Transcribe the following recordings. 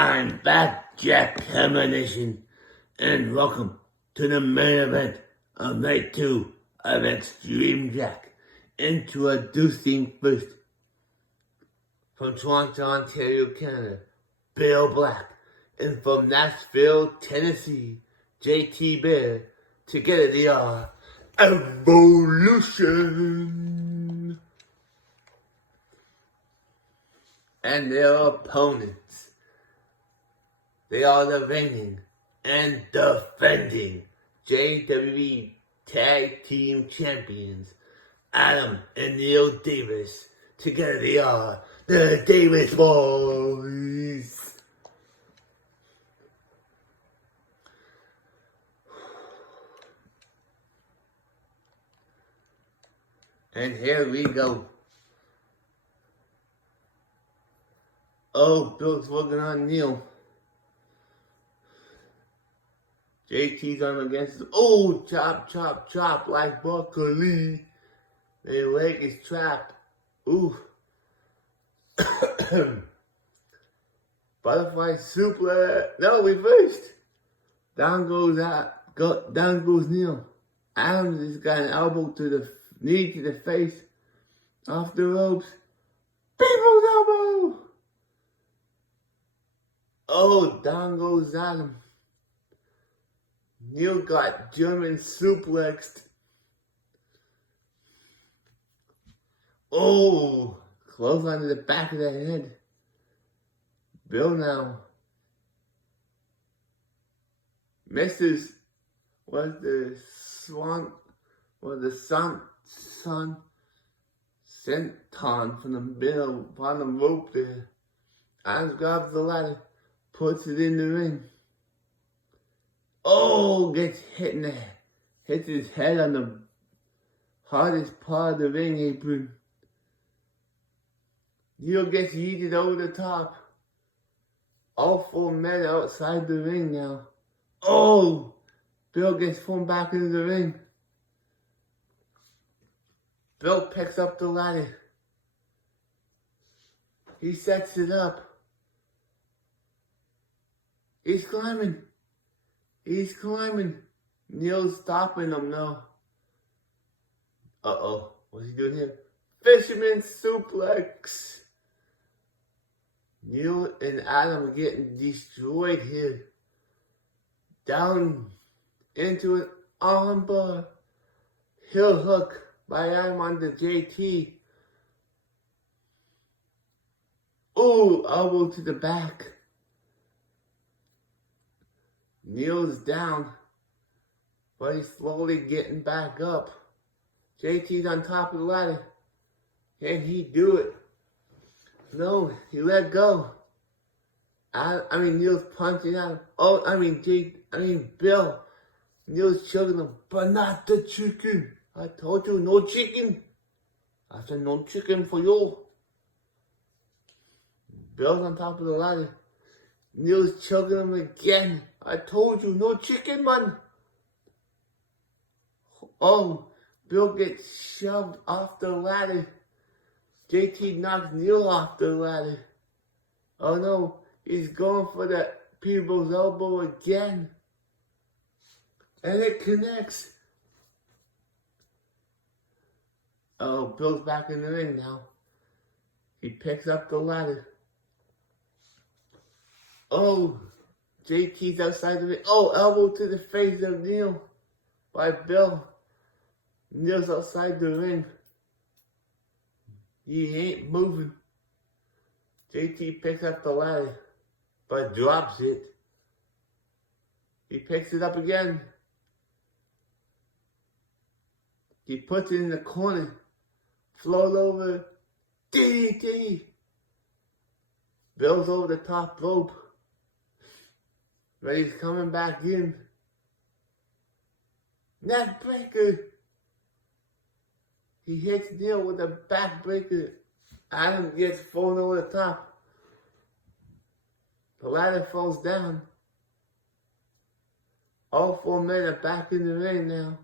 I'm back, Jackhammer Nation, and welcome to the main event of Night 2 of Extreme Jack. Introducing first, from Toronto, Ontario, Canada, Bill Black, and from Nashville, Tennessee, JT Bear. Together they are Evolution. And their opponents, they are the reigning and defending JWE Tag Team Champions, Adam and Neil Davis. Together they are the Davis Boys. And here we go. Oh, Bill's working on Neil. JT's on against him. Oh, chop, chop, chop like broccoli. Their leg is trapped. Ooh. Butterfly suplex. No, reversed. Down goes Neil. Adams has got an elbow to the knee to the face. Off the ropes. People's elbow. Oh, down goes Adam. Neil got German suplexed. Oh, close onto the back of the head. Bill now misses the senton from the middle on the rope there. Adams grabs the ladder, puts it in the ring. Oh, gets hit in the head. Hits his head on the hardest part of the ring apron. Neil gets yeeted over the top. All 4 men outside the ring now. Oh, Bill gets thrown back into the ring. Bill picks up the ladder. He sets it up. He's climbing. He's climbing. Neil's stopping him now. Uh-oh. What's he doing here? Fisherman suplex. Neil and Adam are getting destroyed here. Down into an armbar. Heel hook by Adam on the JT. Ooh, elbow to the back. Neil's down, but he's slowly getting back up. JT's on top of the ladder. Can he do it? No, he let go. Neil's punching at him. Oh, Bill. Neil's choking him, but not the chicken. I told you, no chicken. I said no chicken for you. Bill's on top of the ladder. Neil's choking him again. I told you, no chicken, man. Oh, Bill gets shoved off the ladder. JT knocks Neil off the ladder. Oh no, he's going for the people's elbow again. And it connects. Oh, Bill's back in the ring now. He picks up the ladder. Oh, JT's outside the ring. Oh, elbow to the face of Neil by Bill. Neil's outside the ring. He ain't moving. JT picks up the ladder, but drops it. He picks it up again. He puts it in the corner. Float over. DDT. Bill's over the top rope. But he's coming back in. Neck breaker. He hits Neil with a backbreaker. Adam gets thrown over the top. The ladder falls down. All 4 men are back in the ring now.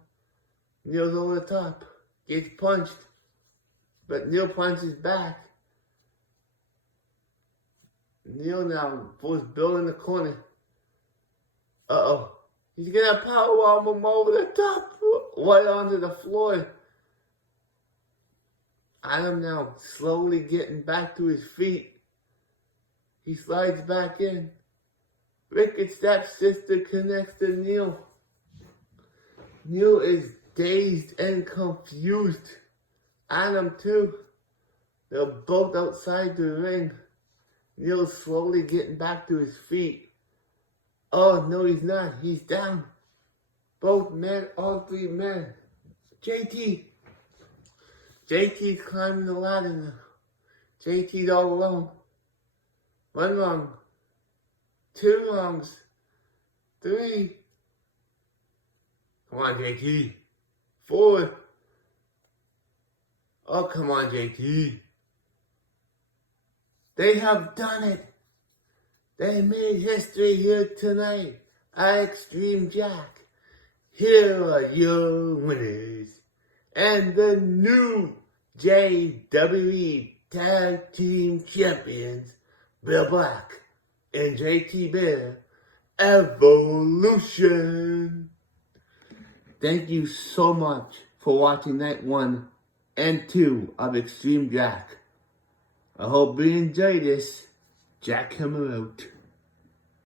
Neil's over the top. Gets punched. But Neil punches back. Neil now pulls Bill in the corner. Uh-oh. He's gonna powerbomb him over the top, right onto the floor. Adam now slowly getting back to his feet. He slides back in. Ricket's stepsister connects to Neil. Neil is dazed and confused. Adam too. They're both outside the ring. Neil's slowly getting back to his feet. Oh, no, he's not. He's down. Both men, all three men. JT's climbing the ladder now. JT's all alone. 1 wrong. 2 wrongs. 3. Come on, JT. 4. Oh, come on, JT. They have done it. They made history here tonight at Extreme Jack. Here are your winners. And the new JWE Tag Team Champions, Bill Black and JT Bear Evolution. Thank you so much for watching night 1 and 2 of Extreme Jack. I hope you enjoyed this. Jackhammer out.